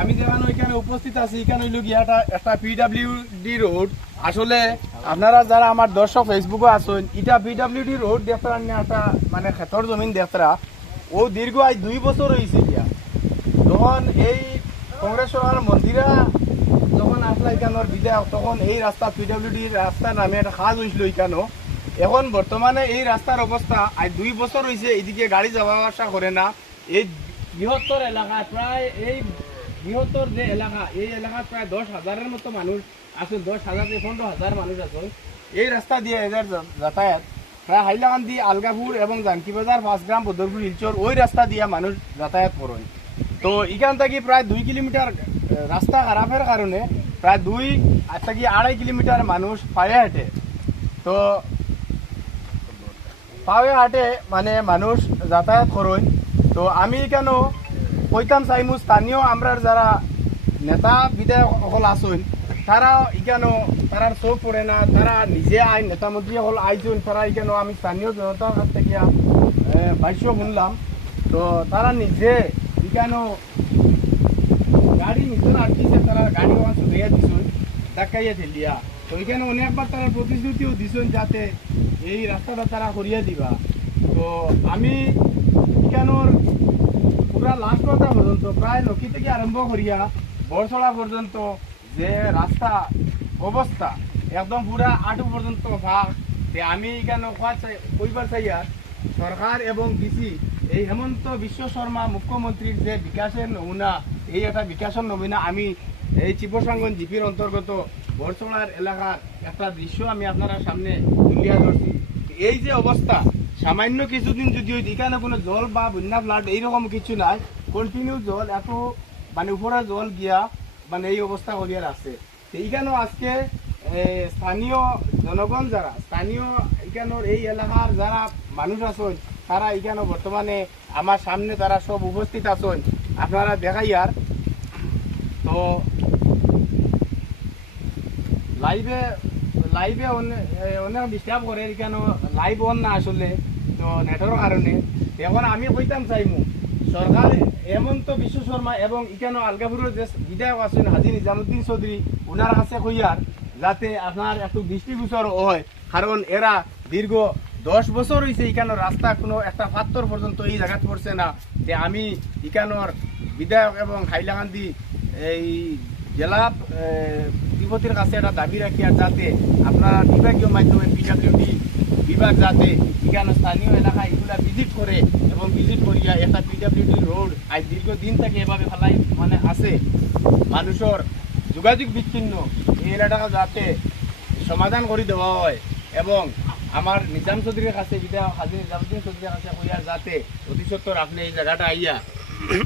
আমি যেখানে ওইখানে উপস্থিত আছি এখানে হইল গিয়া একটা পিডাব্লিউডি রোড। আসলে আপনারা যারা আমার দর্শক ফেসবুকে আছেন, এটা পিডাব্লিউডি রোড দেখতারা একটা মানে ক্ষেতর জমিন দেখতারা ও দীর্ঘ আজ 2 বছর হয়েছে গিয়া। যখন এই কংগ্রেস সরকার মন্ত্রীরা যখন আসলা এখানোর বিধায়ক, তখন এই রাস্তা পিডাব্লিউডি রাস্তা নামে একটা কাজ হয়েছিল এখানো। এখন বর্তমানে এই রাস্তার অবস্থা আজ 2 বছর হয়েছে, এদিকে গাড়ি যাওয়া আসা করে না। এই বৃহত্তর এলাকা প্রায় এই বৃহত্তর যে এলাকা, এই এলাকার প্রায় 10,000-এর মতো মানুষ আসুন, 10,000 থেকে 15,000 মানুষ আসুন। এই রাস্তা দিয়ে এদের যাতায়াত প্রায় হাইলাকান্দি, আলগাপুর এবং জানকিবাজার, 5 গ্রাম, বদরপুর, হিলচর ওই রাস্তা দিয়ে মানুষ যাতায়াত করেন। তো এখান থেকে প্রায় 2 কিলোমিটার রাস্তা খারাপের কারণে প্রায় 2 থেকে 2.5 কিলোমিটার মানুষ পায়ে হাঁটে। তো পায়ে হাঁটে মানে মানুষ যাতায়াত করেন। তো আমি কেন কইতাম চাইমু স্থানীয় আমরা যারা নেতা বিধায়ক সকল আসুন, তারা এখানো তারার চোখ পড়ে না, তারা নিজে আইন নেতা মন্ত্রী সকল আইসুন, তারা এখানো আমি স্থানীয় জনতার কাছ থেকে ভাষ্য শুনলাম। তো তারা নিজে এখানো গাড়ি নিজের আটকিছে, তারা গাড়ি ওখান ছুটিয়ে দিছুন, ডাকাইয়া ঠেলিয়া। তো এখানে অনেকবার তারা প্রতিশ্রুতিও দিছুন যাতে এই রাস্তাটা তারা করিয়া দিবা। তো আমি এখানোর পুরা লাস্ট কথা পর্যন্ত প্রায় নকি থেকে আরম্ভ করিয়া বরছড়া পর্যন্ত যে রাস্তা অবস্থা একদম পুরা আটু পর্যন্ত ভাগ। আমি এখানে কইবার চাইয়া সরকার এবং ডিসি এই হেমন্ত বিশ্ব শর্মা মুখ্যমন্ত্রীর যে বিকাশের নমুনা, এই একটা বিকাশের নমুনা আমি এই চিপসাঙ্গন জিপির অন্তর্গত বরছড়ার এলাকার একটা দৃশ্য আমি আপনারা সামনে তুলিয়া ধরছি। এই যে অবস্থা, সামান্য কিছুদিন যদি এখানে কোনো জল বা বন্যা ফ্লাড এইরকম কিছু নাই, কন্টিনিউ জল এত মানে উপরে জল গিয়া মানে এই অবস্থা করিয়া আছে। এইখানেও আজকে স্থানীয় জনগণ যারা স্থানীয় এখানোর এই এলাকার যারা মানুষ আছেন, তারা এখানে বর্তমানে আমার সামনে তারা সব উপস্থিত আছেন, আপনারা দেখাই। আর তো লাইভে অনেক ডিস্টার্ব করে, কেন লাইভ অন না আসলে, তো নেটের কারণে। এখন আমি কইতাম চাইমু সরকার হেমন্ত বিশ্ব শর্মা এবং এখানে আলগাপুরের যে বিধায়ক আছেন হাজী নিজামুদ্দিন চৌধুরী, ওনার কাছে কইয়ার যাতে আপনার একটু দৃষ্টিগোচর হয়। কারণ এরা দীর্ঘ 10 বছর হয়েছে এখানে রাস্তা কোনো একটা পাত্তর পর্যন্ত এই জায়গাত পড়ছে না। যে আমি এখানোর বিধায়ক এবং হাইলাকান্দি এই জেলা বিপতির কাছে একটা দাবি রাখি, আর যাতে আপনার বিভাগীয় মাধ্যমে পিডাব্লিউডি বিভাগ যাতে এখানে স্থানীয় এলাকায় এগুলা ভিজিট করে এবং ভিজিট করিয়া একটা পিডাব্লিউডি রোড আজ দীর্ঘদিন থেকে এভাবে ফেলাই মানে আছে মানুষের যোগাযোগ বিচ্ছিন্ন, এই এলাকাটা যাতে সমাধান করে দেওয়া হয়। এবং আমার নিজাম চৌধুরীর কাছে বিধায়ক হাজী নিজামুদ্দিন চৌধুরীর কাছে কইয়ার যাতে অতি সত্তর আপনি এই জায়গাটা আইয়া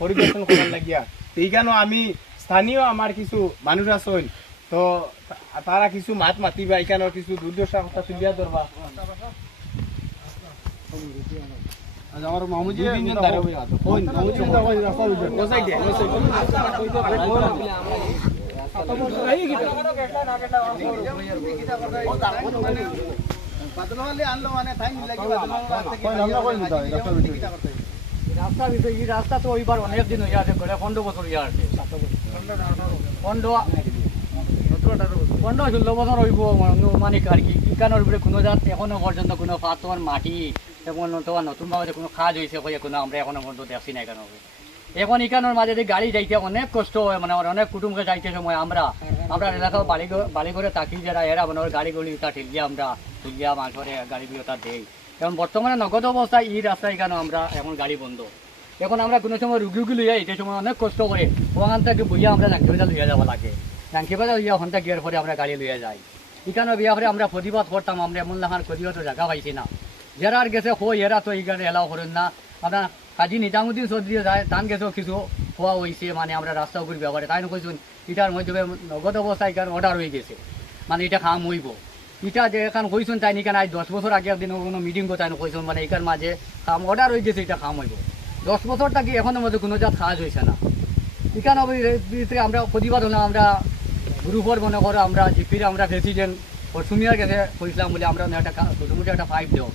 পরিদর্শন করার লাগিয়া। এইখানেও আমি স্থানীয় আমার কিছু মানুষ আছেন, তো তারা কিছু মাত মাতিবা, এখানে কিছু দুর্দশা কথা তুলিয়া ধরবা। আমার মামুজি রাস্তা তো ওইবার অনেক দিন হয়ে আছে, 15 বছর হয়ে আছে, 15-16 বছর হইব মানে আর কি। ইকানোর উপরে কোনো জাত এখনো পর্যন্ত কোনো পাথর মাটি এবং তোমার নতুনভাবে কোনো কাজ হয়েছে কোনো আমরা এখনো পর্যন্ত দেখছি না। এখানে এখন ইকানোর মাঝে গাড়ি যাইতে অনেক কষ্ট হয়, মানে অনেক কুটুমকে যাইতে সময় আমরা এলাকাও বাড়ি করে থাকি যারা এরা মানে গাড়িগুলি তা ঠেলিয়া আমরা ঠেলিয়া মানুষের গাড়িগুলো তা দেই। এখন বর্তমানে নগদ অবস্থায় এই রাস্তায় কেন আমরা এখন গাড়ি বন্ধ। এখন আমরা কোনো সময় রুগীগুলো লইয়া এই সময় অনেক কষ্ট করে ওখান থেকে বইয়া আমরা জাঙ্কিবাজার লইয়া যাওয়া লাগে, জাঙ্কিবাজার লইয়া ওখানটা গিয়ার পরে আমরা গাড়ি লইয়া যাই। এখানে বিয়া করে আমরা প্রতিবাদ করতাম, আমরা এমন লাখান প্রতিবাদ জায়গা পাইছি না। যারা আর গেছে হো এরা তো এই গাড়ি এলাও করেন না। আপনার হাজী নিজামুদ্দিন চৌধুরী যায় তান গেছেও কিছু হওয়া হয়েছে, মানে আমরা রাস্তা উপর ব্যবহারে তাই কইসুন এটার মধ্যে নগদ অবস্থায় এখানে অর্ডার হয়ে গেছে, মানে এটা কাম হইব। এটা যে এখন কইসুন তাই নিকান আজ 10 বছর আগে একদিন কোনো মিটিং তাই কইসুন, মানে এখান মাঝে কাম অর্ডার হয়ে গেছে, এটা কাম হইব। 10 বছর থাকি এখনের মধ্যে কোনো জাত কাজ হয়েছে না। এখানে আমরা প্রতিবাদ হলাম, আমরা গ্রুপর মনে করো আমরা জিপির আমরা প্রেসিডেন্ট সুমিয়ার কাছে কইছিলাম বলে আমরা একটা 5 দেও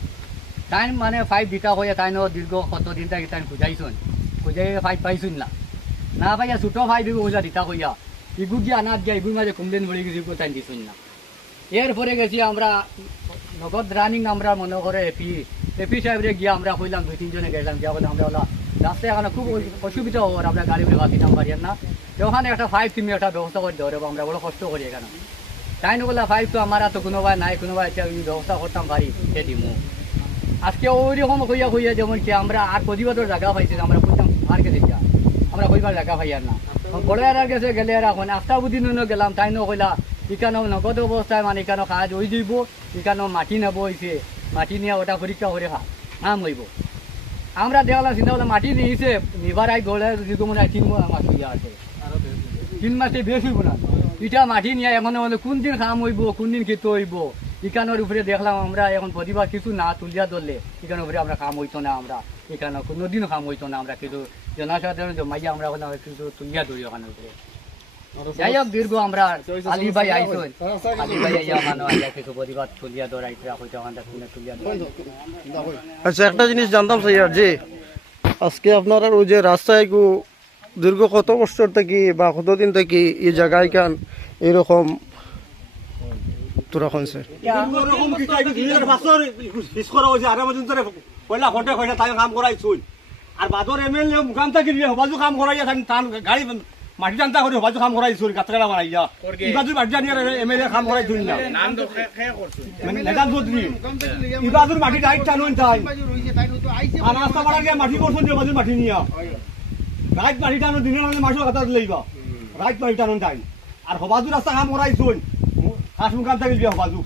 তাই মানে 5 দিতা হয়ে তাই দীর্ঘ কতদিন থেকে তাই খুঁজাইছুন, খুঁজাই 5 পাইছুন না। না ভাইয়া ছোটো ভাই দিবি ওইলা দিতা কইয়া ইগু গিয়া আনাত গিয়া ইগুর মাঝে কমপ্লেন বলে গেছি কোথায় দিছুন না। এরপরে গেছি আমরা নগদ রানিং আমরা মনে করে এপি সাহেবরে গিয়া আমরা কইলাম 2-3 জনে গেলাম গিয়া বলে আমরা ওলা রাস্তায় এখন খুব অসুবিধা হওয়ার আমরা গাড়ি করে বাঁচিতাম পারি না, ওখানে একটা 5 তুমি একটা ব্যবস্থা করে দেওয়া আমরা বড় কষ্ট করি এখানে। তাই না বললা 5 তো আমার তো কোনো ভাই নাই, কোনো ভাই ব্যবস্থা করতাম পারি সে দিমু। আজকে ওই রকম হইয়া যেমন কি আমরা আর প্রতিবাদর জায়গা পাইছি আমরা কইতাম আর গেছে যা আমরা কইবার জায়গা পাই আর না বড় আর গেছে গেলে আর এখন আস্তা বুদ্ধি নুন গেলাম তাই না কইলা ইকানো নগদ অবস্থায় মানে ইকানো কাজ হয়ে যাইব, ইকানো মাটি নেবো হয়েছে, মাটি নিয়ে ওটা পরীক্ষা করে কাম হইব। আমরা দেখলাম চিন্তা করলাম মাটি নিয়েছে নিবার আই গড়ে যদি মনে হয় 3 মাস হইয়া আছে, 3 মাসে বেশ হইব না। এটা মাটি নিয়ে এখন বলে কোন দিন কাম হইব কোন দিন খেতে হইব, ইকানোর উপরে দেখলাম আমরা এখন প্রতিবার কিছু না তুলিয়া ধরলে ইকানোর উপরে আমরা কাম হইতো না, আমরা এখানে কোনোদিনও কাম হইতো না। আমরা কিছু জনসাধারণ জমাইয়া আমরা কিছু তুলিয়া ধরি ওখানের উপরে। যাই হোক দীর্ঘ আমরা আলী ভাই আইসো, আলী ভাই আইয়া মানো আইয়া কিছু প্রতিবাদ তুলিয়া ধরাইছে হয়তো ওখানটা তুলিয়া ধরাই। আচ্ছা একটা জিনিস জানতাম স্যার যে আজকে আপনারা ওই যে রাস্তায় দীর্ঘ কত বছর থেকে বা কতদিন থেকে এই জায়গায় কান এরকম তোরা শুনছে এরকম কি চাই 2005 হিস করা হইছে আরে পর্যন্ত কয়লা ঘন্টা কয়লা তাই কাম করাইছুন আর বাদর এমএলএ মুকাম থাকি দিয়ে হবাজু কাম করাইয়া তান গাড়ি মাটি জানতা করে হবাজু কাম করাইছুন গাতরা বানাইয়া ইবাজু মাটি জানিয়া এমএলএ কাম করাইছুন না নাম তো খে করছুন মানে নেগাল বদলি ইবাজুর মাটি ডাইট টানুন তাই আর রাস্তা বাড়া গিয়া মাটি করছুন যে বাজু মাটি নিয়া রাইট মাটি টানুন দিনের মানে মাসো কথা লইবা রাইট মাটি টানুন তাই আর হবাজু রাস্তা কাম করাইছুন কাশ মুকাম থাকি দিয়ে হবাজু